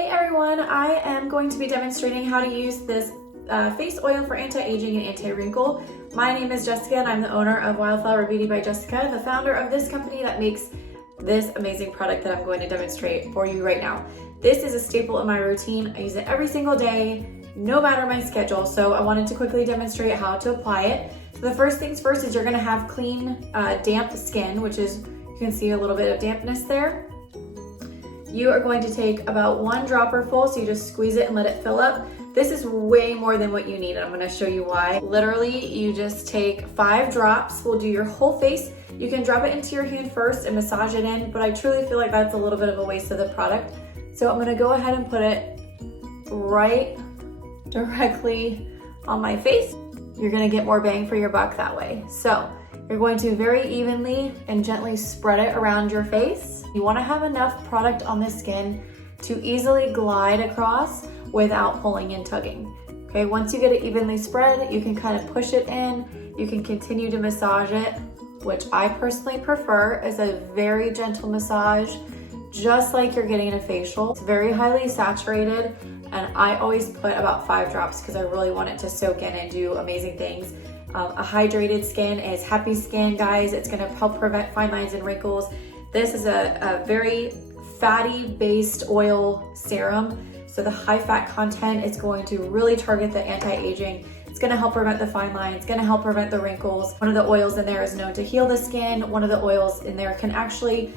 Hey everyone, I am going to be demonstrating how to use this face oil for anti-aging and anti-wrinkle. My name is Jessica and I'm the owner of Wildflower Beauty by Jessica, the founder of this company that makes this amazing product that I'm going to demonstrate for you right now. This is a staple in my routine. I use it every single day, no matter my schedule, so I wanted to quickly demonstrate how to apply it. So the first things first is you're gonna have clean, damp skin, which is, you can see a little bit of dampness there. You are going to take about 1 dropper full, so you just squeeze it and let it fill up. This is way more than what you need, and I'm gonna show you why. Literally, you just take 5 drops. We'll do your whole face. You can drop it into your hand first and massage it in, but I truly feel like that's a little bit of a waste of the product. So I'm gonna go ahead and put it right directly on my face. You're gonna get more bang for your buck that way. So you're going to very evenly and gently spread it around your face. You wanna have enough product on the skin to easily glide across without pulling and tugging. Okay, once you get it evenly spread, you can kind of push it in. You can continue to massage it, which I personally prefer as a very gentle massage, just like you're getting a facial. It's very highly saturated, and I always put about 5 drops because I really want it to soak in and do amazing things. A hydrated skin is happy skin, guys. It's gonna help prevent fine lines and wrinkles. This is a very fatty based oil serum. So the high fat content is going to really target the anti-aging. It's gonna help prevent the fine lines, it's gonna help prevent the wrinkles. One of the oils in there is known to heal the skin. One of the oils in there can actually,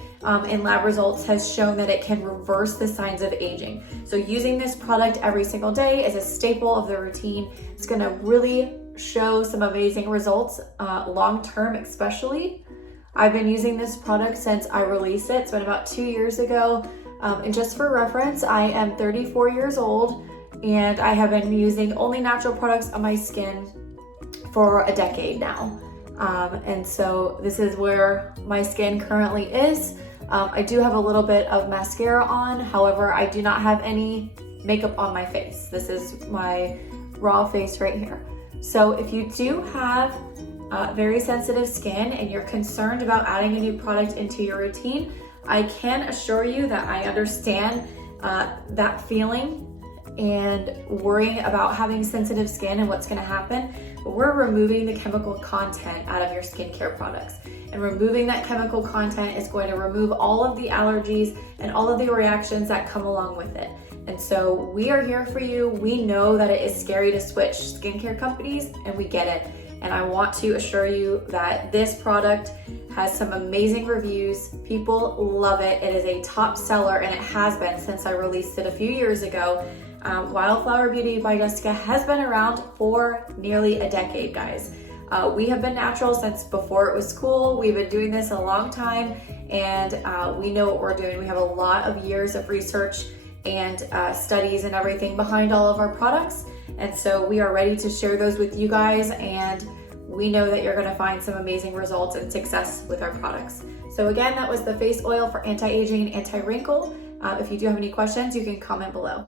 in lab results, has shown that it can reverse the signs of aging. So using this product every single day is a staple of the routine. It's gonna really show some amazing results, long-term especially. I've been using this product since I released it. It's been about 2 years ago. And just for reference, I am 34 years old and I have been using only natural products on my skin for a decade now. And so this is where my skin currently is. I do have a little bit of mascara on. However, I do not have any makeup on my face. This is my raw face right here. So if you do have very sensitive skin and you're concerned about adding a new product into your routine, I can assure you that I understand that feeling and worrying about having sensitive skin and what's gonna happen. But we're removing the chemical content out of your skincare products. And removing that chemical content is going to remove all of the allergies and all of the reactions that come along with it. And so we are here for you. We know that it is scary to switch skincare companies, and we get it. And I want to assure you that this product has some amazing reviews. People love it. It is a top seller, and it has been since I released it a few years ago. Wildflower Beauty by Jessica has been around for nearly a decade, guys. We have been natural since before it was cool. We've been doing this a long time, and we know what we're doing. We have a lot of years of research and studies and everything behind all of our products. And so we are ready to share those with you guys, and we know that you're gonna find some amazing results and success with our products. So again, that was the face oil for anti-aging and anti-wrinkle. If you do have any questions, you can comment below.